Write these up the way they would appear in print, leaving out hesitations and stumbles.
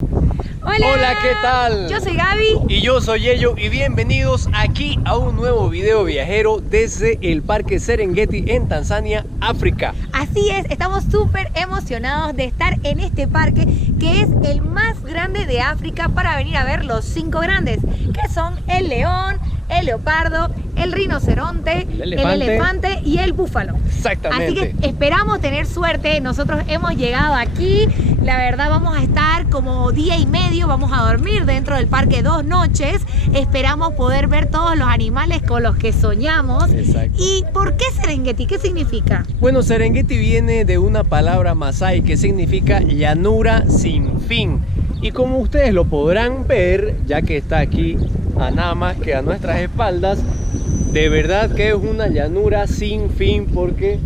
Hola, ¿qué tal? Yo soy Gaby. Y yo soy Yello y bienvenidos aquí a un nuevo video viajero desde el Parque Serengeti en Tanzania, África. Así es, estamos súper emocionados de estar en este parque que es el más grande de África para venir a ver los 5 grandes, que son el león, el leopardo, el rinoceronte, el elefante y el búfalo. Exactamente. Así que esperamos tener suerte. Nosotros hemos llegado aquí. La verdad vamos a estar como día y medio. Vamos a dormir dentro del parque 2 noches. Esperamos poder ver todos los animales con los que soñamos. Exacto. ¿Y por qué Serengeti? ¿Qué significa? Bueno, Serengeti viene de una palabra masái que significa llanura sin fin. Y como ustedes lo podrán ver, ya que está aquí a nada más que a nuestras espaldas, de verdad que es una llanura sin fin porque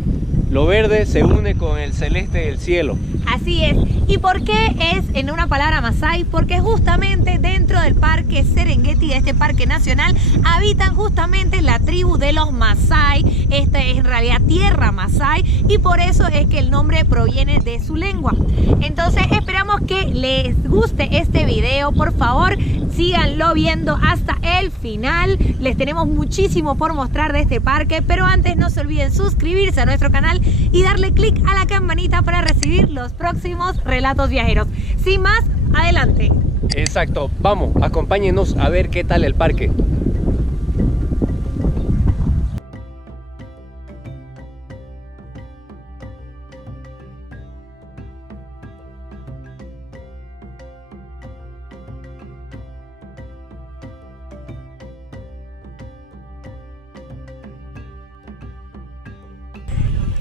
lo verde se une con el celeste del cielo. Así es. ¿Y por qué es en una palabra masái? Porque justamente dentro del parque Serengeti, de este parque nacional, habitan justamente la tribu de los masái. Esta es en realidad tierra masái y por eso es que el nombre proviene de su lengua. Entonces esperamos que les guste este video. Por favor, síganlo viendo hasta el final. Les tenemos muchísimo por mostrar de este parque, pero antes no se olviden suscribirse a nuestro canal y darle clic a la campanita para recibir los próximos relatos viajeros. Sin más, adelante. Exacto, vamos, acompáñenos a ver qué tal el parque.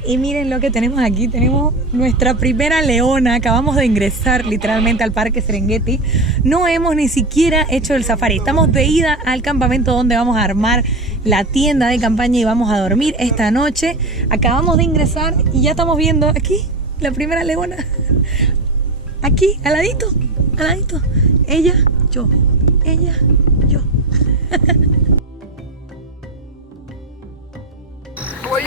Y miren lo que tenemos aquí, tenemos nuestra primera leona. Acabamos de ingresar literalmente al parque Serengeti. No hemos ni siquiera hecho el safari. Estamos de ida al campamento donde vamos a armar la tienda de campaña y vamos a dormir esta noche. Acabamos de ingresar y ya estamos viendo aquí la primera leona. Aquí, al ladito, al ladito. Ella, yo. Ella, yo.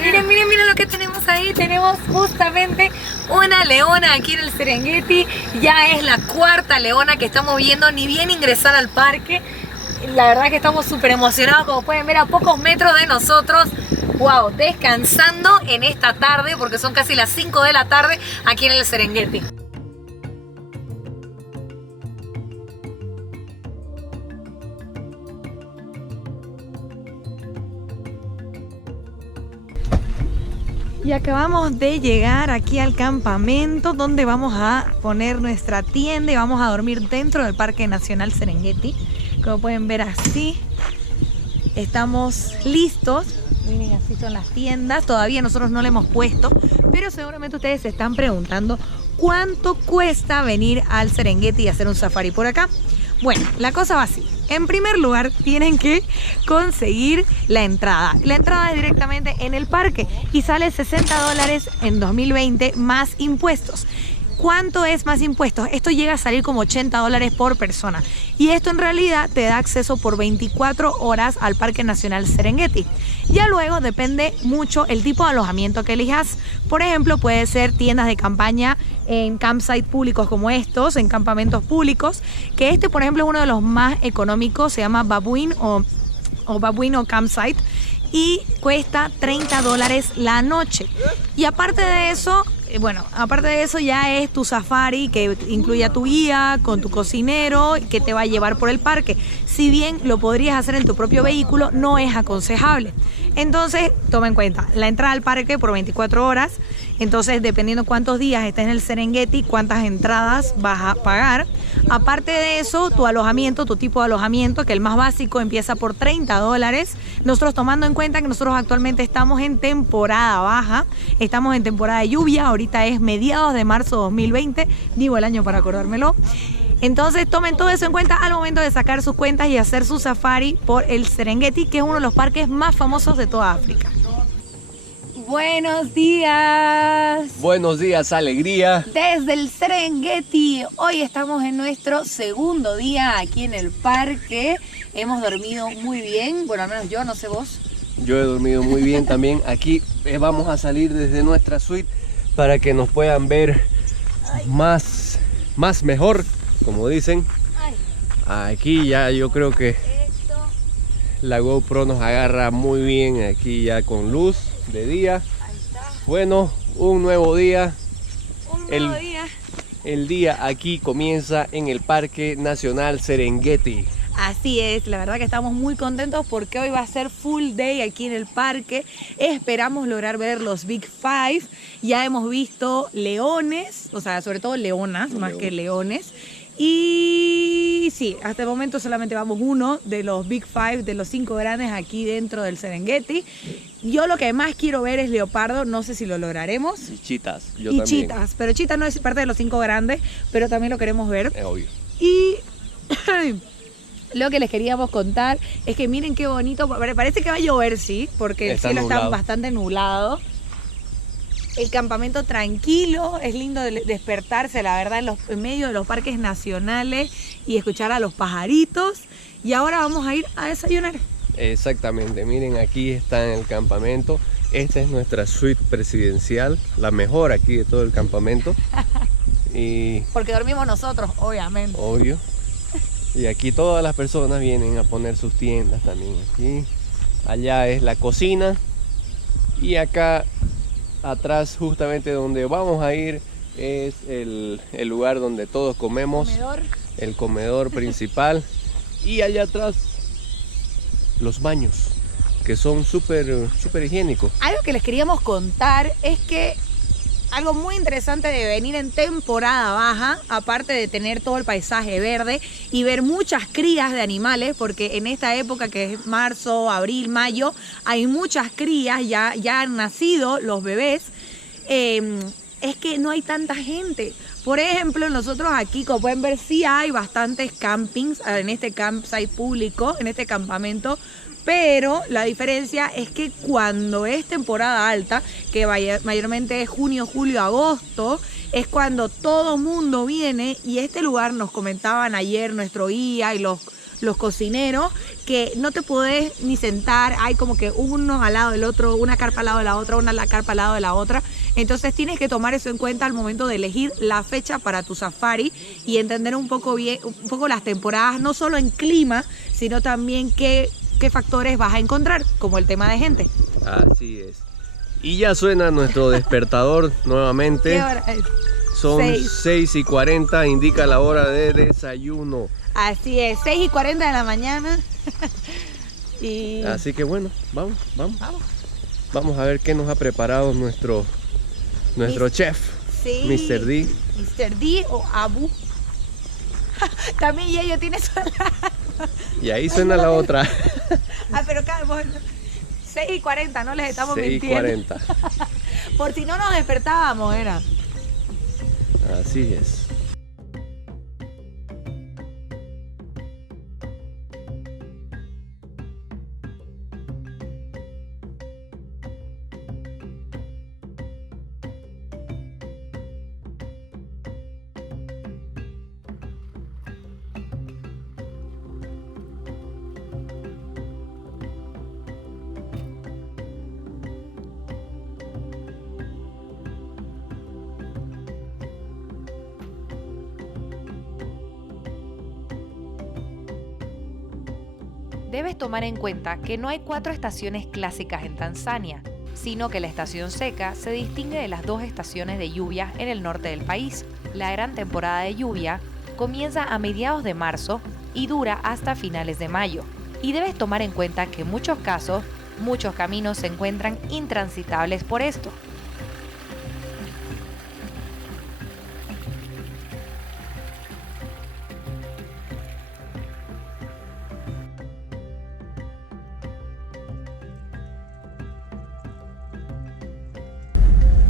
Miren, miren, miren lo que tenemos ahí. Tenemos justamente una leona aquí en el Serengeti. Ya es la 4ª leona que estamos viendo, ni bien ingresar al parque. La verdad que estamos súper emocionados, como pueden ver, a pocos metros de nosotros. Wow, descansando en esta tarde, porque son casi las 5 de la tarde aquí en el Serengeti. Y acabamos de llegar aquí al campamento donde vamos a poner nuestra tienda y vamos a dormir dentro del Parque Nacional Serengeti. Como pueden ver, así estamos listos. Miren, así son las tiendas. Todavía nosotros no le hemos puesto, pero seguramente ustedes se están preguntando cuánto cuesta venir al Serengeti y hacer un safari por acá. Bueno, la cosa va así. En primer lugar, tienen que conseguir la entrada. La entrada es directamente en el parque y sale $60 en 2020 más impuestos. ¿Cuánto es más impuestos? Esto llega a salir como $80 por persona. Y esto en realidad te da acceso por 24 horas al Parque Nacional Serengeti. Ya luego depende mucho el tipo de alojamiento que elijas. Por ejemplo, puede ser tiendas de campaña en campsites públicos como estos, en campamentos públicos. Que este, por ejemplo, es uno de los más económicos. Se llama Babuino Campsite. Y cuesta $30 la noche. Y aparte de eso, ya es tu safari que incluye a tu guía con tu cocinero que te va a llevar por el parque. Si bien lo podrías hacer en tu propio vehículo, no es aconsejable. Entonces, toma en cuenta la entrada al parque por 24 horas. Entonces, dependiendo cuántos días estés en el Serengeti, cuántas entradas vas a pagar. Aparte de eso, tu alojamiento, tu tipo de alojamiento, que el más básico empieza por $30. Nosotros tomando en cuenta que nosotros actualmente estamos en temporada baja, estamos en temporada de lluvia, ahorita es mediados de marzo 2020, digo el año para acordármelo. Entonces tomen todo eso en cuenta al momento de sacar sus cuentas y hacer su safari por el Serengeti, que es uno de los parques más famosos de toda África. Buenos días. Buenos días, alegría. Desde el Serengeti. Hoy estamos en nuestro segundo día aquí en el parque. Hemos dormido muy bien. Bueno, al menos yo, no sé vos. Yo he dormido muy bien también. Aquí vamos a salir desde nuestra suite para que nos puedan ver más mejor. como dicen. Aquí ya yo creo que la GoPro nos agarra muy bien aquí ya con luz de día. Bueno, un nuevo día. El día aquí comienza en el Parque Nacional Serengeti. Así es, la verdad que estamos muy contentos porque hoy va a ser full day aquí en el parque. Esperamos lograr ver los Big Five. Ya hemos visto leones, o sea, sobre todo leonas, más que leones. Y sí, hasta el momento solamente vamos uno de los Big Five, de los 5 grandes aquí dentro del Serengeti. Yo lo que más quiero ver es leopardo, no sé si lo lograremos. Y chitas, yo y también. Chitas, pero chitas no es parte de los 5 grandes, pero también lo queremos ver. Es obvio. Y lo que les queríamos contar es que miren qué bonito, parece que va a llover, sí, porque el cielo está bastante nublado. El campamento tranquilo, es lindo despertarse, la verdad, en medio de los parques nacionales y escuchar a los pajaritos. Y ahora vamos a ir a desayunar. Exactamente, miren, aquí está en el campamento. Esta es nuestra suite presidencial, la mejor aquí de todo el campamento. Y porque dormimos nosotros, obviamente. Obvio. Y aquí todas las personas vienen a poner sus tiendas también aquí. Allá es la cocina. Y acá atrás, justamente donde vamos a ir, es el lugar donde todos comemos. El comedor principal. Y allá atrás, los baños, que son súper higiénicos. Algo que les queríamos contar es que algo muy interesante de venir en temporada baja, aparte de tener todo el paisaje verde y ver muchas crías de animales, porque en esta época que es marzo, abril, mayo, hay muchas crías, ya han nacido los bebés, es que no hay tanta gente. Por ejemplo, nosotros aquí, como pueden ver, sí hay bastantes campings en este campsite público, en este campamento. Pero la diferencia es que cuando es temporada alta, que mayormente es junio, julio, agosto, es cuando todo mundo viene. Y este lugar, nos comentaban ayer nuestro guía y los cocineros, que no te podés ni sentar, hay como que uno al lado del otro, una carpa al lado de la otra, una carpa al lado de la otra. Entonces tienes que tomar eso en cuenta al momento de elegir la fecha para tu safari y entender un poco las temporadas, no solo en clima, sino también qué factores vas a encontrar, como el tema de gente. Así es. Y ya suena nuestro despertador nuevamente. ¿Qué hora es? Son 6:40, indica la hora de desayuno. Así es, 6:40 de la mañana. Así que bueno, vamos. Vamos a ver qué nos ha preparado nuestro chef, sí, Mr. D. Mr. D o Abu. También Yeyo tiene su... Y ahí suena la otra. Pero cada 6:40, no les estamos mintiendo. 6:40. Por si no nos despertábamos, era. Así es. Debes tomar en cuenta que no hay 4 estaciones clásicas en Tanzania, sino que la estación seca se distingue de las 2 estaciones de lluvia en el norte del país. La gran temporada de lluvia comienza a mediados de marzo y dura hasta finales de mayo. Y debes tomar en cuenta que en muchos casos, muchos caminos se encuentran intransitables por esto.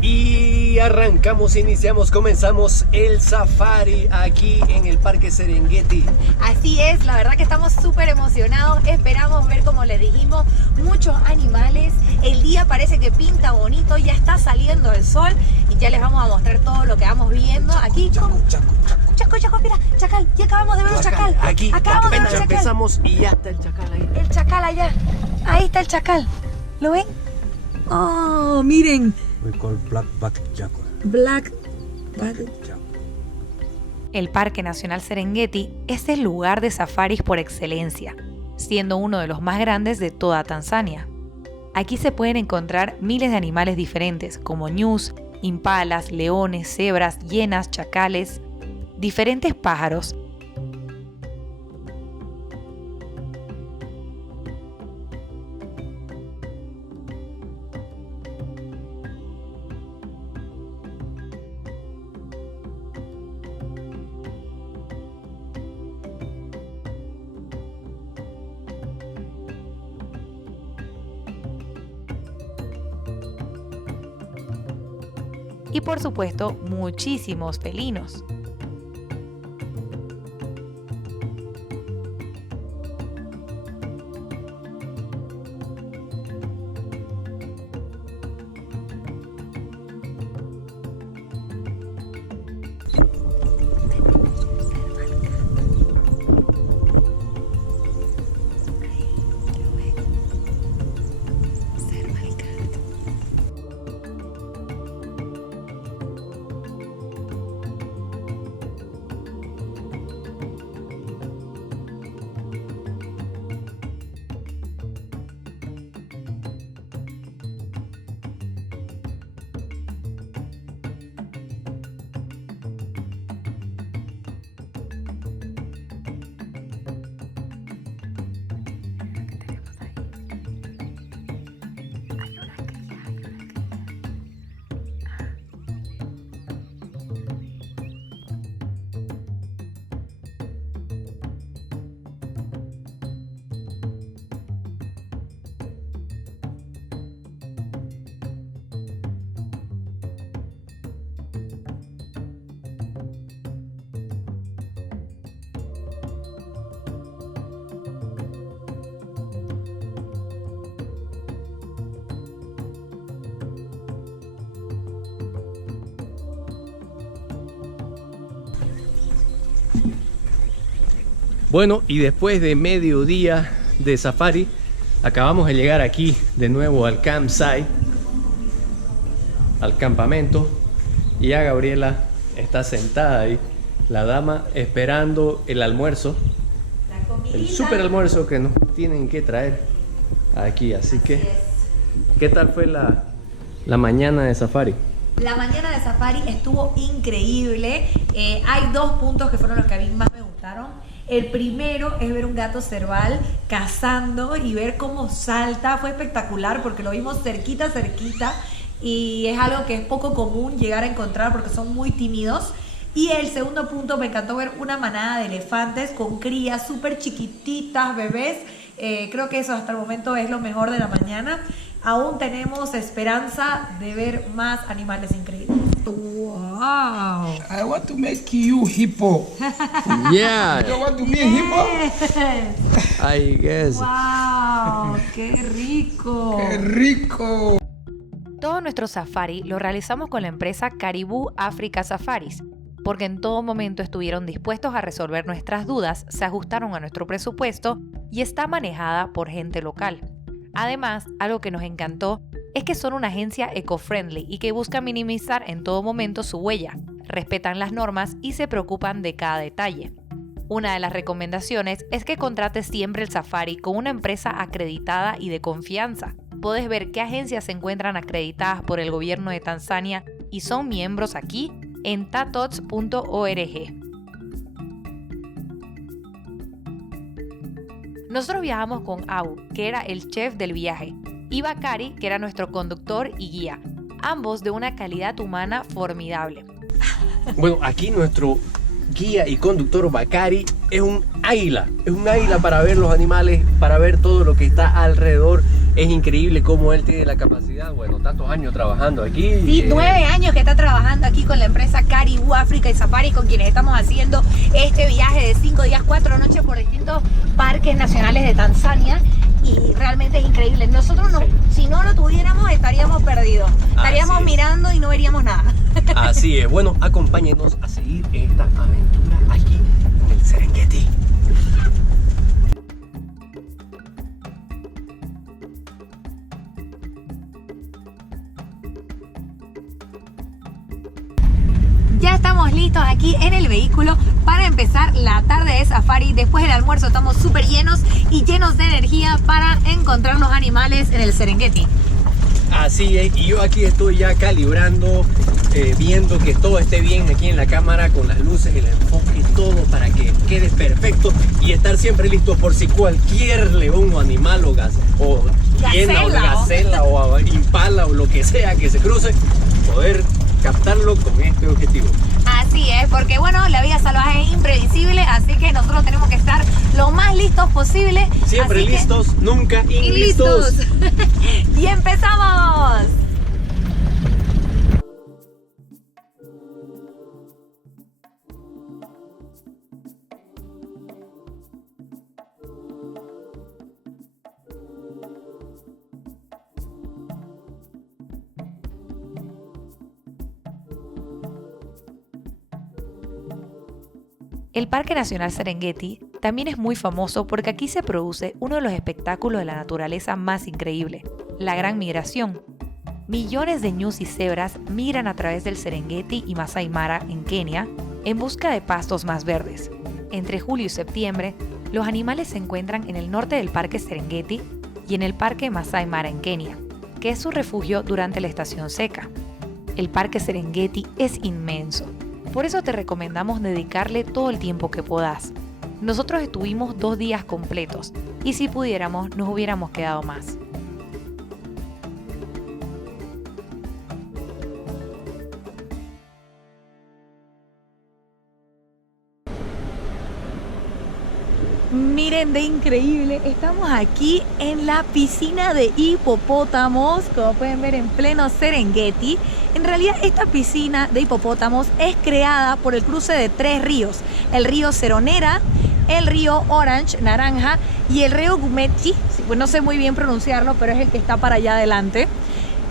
Y iniciamos, comenzamos el safari aquí en el Parque Serengeti. Así es, la verdad que estamos súper emocionados, esperamos ver, como les dijimos, muchos animales. El día parece que pinta bonito, ya está saliendo el sol y ya les vamos a mostrar todo lo que vamos viendo aquí. Chaco, mira, chacal, ya acabamos de ver un chacal. Aquí, acabamos de ver un chacal. Empezamos y ya está el chacal ahí. El chacal allá, ahí está el chacal, ¿lo ven? Oh, miren. We call black-backed jackal. Black-backed. El Parque Nacional Serengeti es el lugar de safaris por excelencia, siendo uno de los más grandes de toda Tanzania. Aquí se pueden encontrar miles de animales diferentes, como ñus, impalas, leones, cebras, hienas, chacales, diferentes pájaros. Y por supuesto, muchísimos felinos. Bueno, y después de medio día de safari, acabamos de llegar aquí de nuevo al campsite, al campamento, y ya Gabriela está sentada ahí, la dama, esperando el almuerzo, el super almuerzo que nos tienen que traer aquí. Así que, ¿qué tal fue la mañana de safari? La mañana de safari estuvo increíble. Hay dos puntos que fueron los que a mí más me gustaron. El primero es ver un gato cerval cazando y ver cómo salta. Fue espectacular porque lo vimos cerquita y es algo que es poco común llegar a encontrar porque son muy tímidos. Y el segundo punto, me encantó ver una manada de elefantes con crías súper chiquititas, bebés. Creo que eso hasta el momento es lo mejor de la mañana. Aún tenemos esperanza de ver más animales increíbles. Wow! I want to make you hippo. Yeah, You want to be a hippo? I guess. ¡Wow! ¡Qué rico! ¡Qué rico! Todo nuestro safari lo realizamos con la empresa Caribou Africa Safaris, porque en todo momento estuvieron dispuestos a resolver nuestras dudas, se ajustaron a nuestro presupuesto y está manejada por gente local. Además, algo que nos encantó es que son una agencia eco-friendly y que busca minimizar en todo momento su huella, respetan las normas y se preocupan de cada detalle. Una de las recomendaciones es que contrates siempre el safari con una empresa acreditada y de confianza. Puedes ver qué agencias se encuentran acreditadas por el gobierno de Tanzania y son miembros aquí en tatots.org. Nosotros viajamos con Abu, que era el chef del viaje, y Bakari, que era nuestro conductor y guía, ambos de una calidad humana formidable. Bueno, aquí nuestro guía y conductor Bakari es un águila para ver los animales, para ver todo lo que está alrededor. Es increíble cómo él tiene la capacidad, bueno, tantos años trabajando aquí. Sí, 9 años que está trabajando aquí con la empresa Caribou Africa y Safari, con quienes estamos haciendo este viaje de 5 días, 4 noches por distintos parques nacionales de Tanzania. Y realmente es increíble. Nosotros, si no lo tuviéramos, estaríamos perdidos. Estaríamos mirando y no veríamos nada. Así es. Bueno, acompáñenos a seguir esta aventura aquí en el Serengeti. Ya estamos listos aquí aquí en el vehículo para empezar la tarde de safari. Después del almuerzo estamos súper llenos y llenos de energía para encontrar los animales en el Serengeti. Así es, y yo aquí estoy ya calibrando, viendo que todo esté bien aquí en la cámara con las luces, el enfoque, todo para que quede perfecto y estar siempre listos por si cualquier león o animal o hiena o gacela o impala o lo que sea que se cruce, poder captarlo con este objetivo. Así es, porque bueno, la vida salvaje es imprevisible, así que nosotros tenemos que estar lo más listos posible. Siempre listos, nunca inlistos. Y empezamos. El Parque Nacional Serengeti también es muy famoso porque aquí se produce uno de los espectáculos de la naturaleza más increíble, la gran migración. Millones de ñus y cebras migran a través del Serengeti y Masai Mara en Kenia en busca de pastos más verdes. Entre julio y septiembre, los animales se encuentran en el norte del Parque Serengeti y en el Parque Masai Mara en Kenia, que es su refugio durante la estación seca. El Parque Serengeti es inmenso. Por eso te recomendamos dedicarle todo el tiempo que puedas. Nosotros estuvimos 2 días completos y si pudiéramos nos hubiéramos quedado más. Miren de increíble, estamos aquí en la piscina de hipopótamos, como pueden ver en pleno Serengeti. En realidad esta piscina de hipopótamos es creada por el cruce de 3 ríos, el río Seronera, el río Orange, naranja, y el río Gumeti, pues no sé muy bien pronunciarlo, pero es el que está para allá adelante,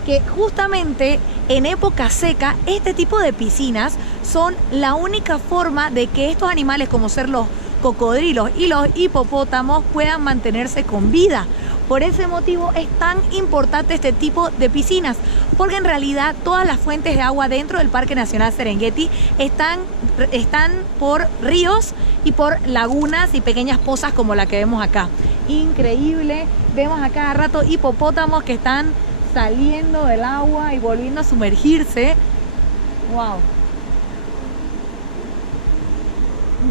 que justamente en época seca este tipo de piscinas son la única forma de que estos animales, como ser los cocodrilos y los hipopótamos, puedan mantenerse con vida. Por ese motivo es tan importante este tipo de piscinas, porque en realidad todas las fuentes de agua dentro del Parque Nacional Serengeti están por ríos y por lagunas y pequeñas pozas como la que vemos acá. Increíble, vemos a cada rato hipopótamos que están saliendo del agua y volviendo a sumergirse. ¡Wow!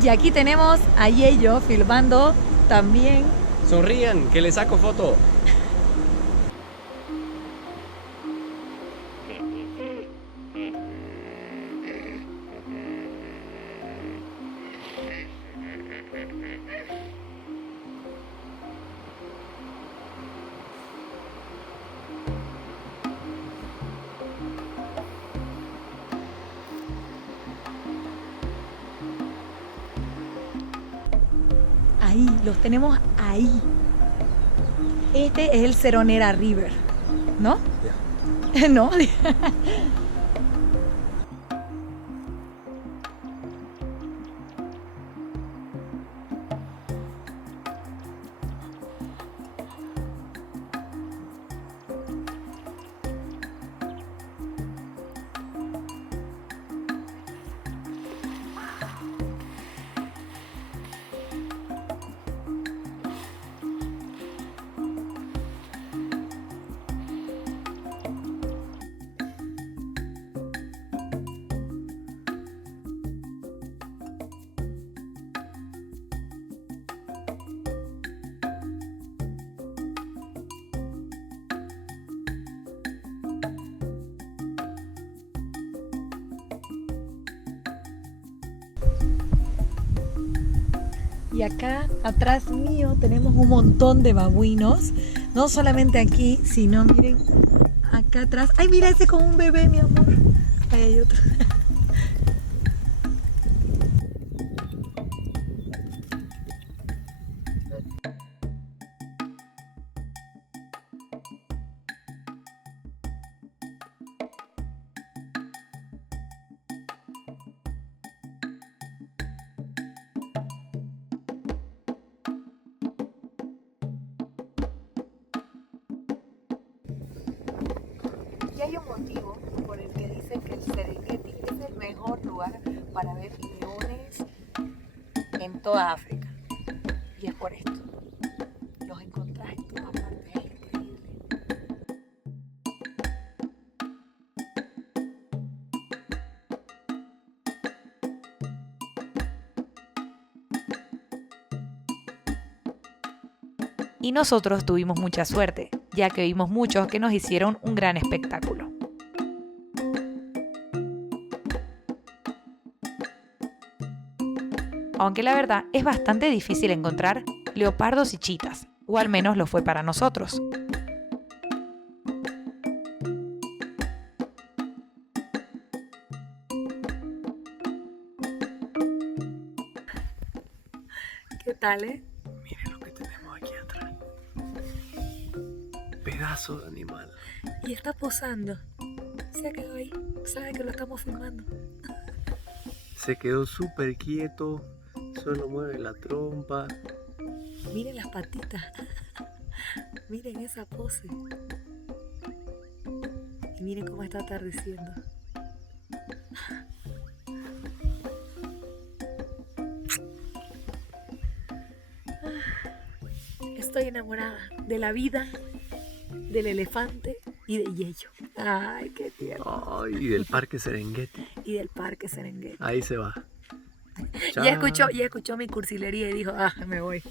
Y aquí tenemos a Yello filmando también. Sonrían, que les saco foto. Ahí, los tenemos ahí. Este es el Seronera River, ¿no? Yeah. ¿No? Y acá atrás mío tenemos un montón de babuinos, no solamente aquí, sino miren acá atrás. Ay, mira ese con un bebé, mi amor. Ahí hay otro. Y hay un motivo por el que dicen que el Serengeti es el mejor lugar para ver leones en toda África. Y es por esto. Los encontrás en todas partes, es increíble. Y nosotros tuvimos mucha suerte, ya que vimos muchos que nos hicieron un gran espectáculo. Aunque la verdad es bastante difícil encontrar leopardos y chitas, o al menos lo fue para nosotros. ¿Qué tal, eh? Miren lo que tenemos aquí atrás. Pedazo de animal. Y está posando. Se quedó ahí. Sabe que lo estamos filmando. Se quedó súper quieto. Solo mueve la trompa. Miren las patitas. Miren esa pose. Y miren cómo está atardeciendo. Estoy enamorada de la vida, del elefante y de Yello. Ay, qué tierno. Ay, y del parque Serengeti. Y del parque Serengeti. Ahí se va. Ya escuchó mi cursilería y dijo, me voy.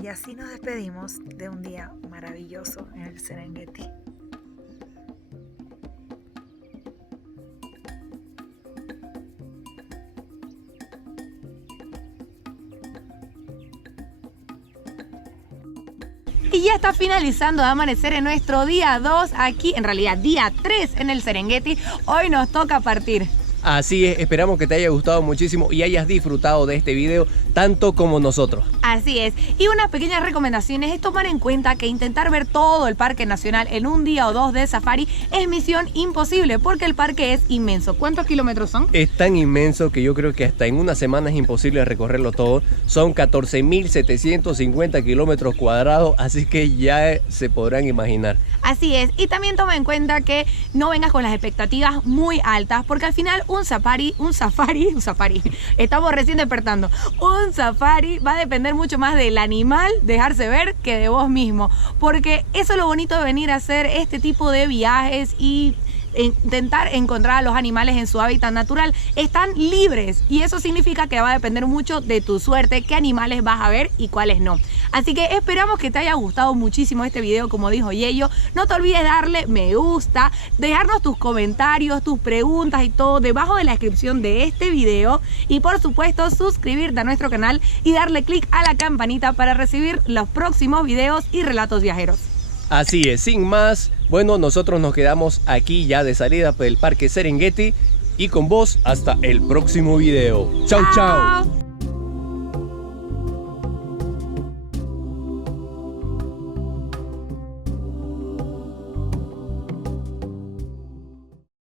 Y así nos despedimos de un día maravilloso en el Serengeti. Y ya está finalizando de amanecer en nuestro día 2 aquí, en realidad día 3 en el Serengeti. Hoy nos toca partir. Así es, esperamos que te haya gustado muchísimo y hayas disfrutado de este video tanto como nosotros. Así es, y unas pequeñas recomendaciones es tomar en cuenta que intentar ver todo el Parque Nacional en un día o dos de safari es misión imposible porque el parque es inmenso. ¿Cuántos kilómetros son? Es tan inmenso que yo creo que hasta en una semana es imposible recorrerlo todo. Son 14.750 kilómetros cuadrados, así que ya se podrán imaginar. Así es, y también toma en cuenta que no vengas con las expectativas muy altas porque al final un safari, estamos recién despertando, un safari va a depender mucho más del animal dejarse ver que de vos mismo, porque eso es lo bonito de venir a hacer este tipo de viajes y intentar encontrar a los animales en su hábitat natural. Están libres y eso significa que va a depender mucho de tu suerte qué animales vas a ver y cuáles no. Así que esperamos que te haya gustado muchísimo este video, como dijo Yello. No te olvides darle me gusta, dejarnos tus comentarios, tus preguntas y todo debajo de la descripción de este video y por supuesto suscribirte a nuestro canal y darle click a la campanita para recibir los próximos videos y relatos viajeros. Así es, sin más, bueno, nosotros nos quedamos aquí ya de salida del Parque Serengeti y con vos hasta el próximo video. Chau, chau.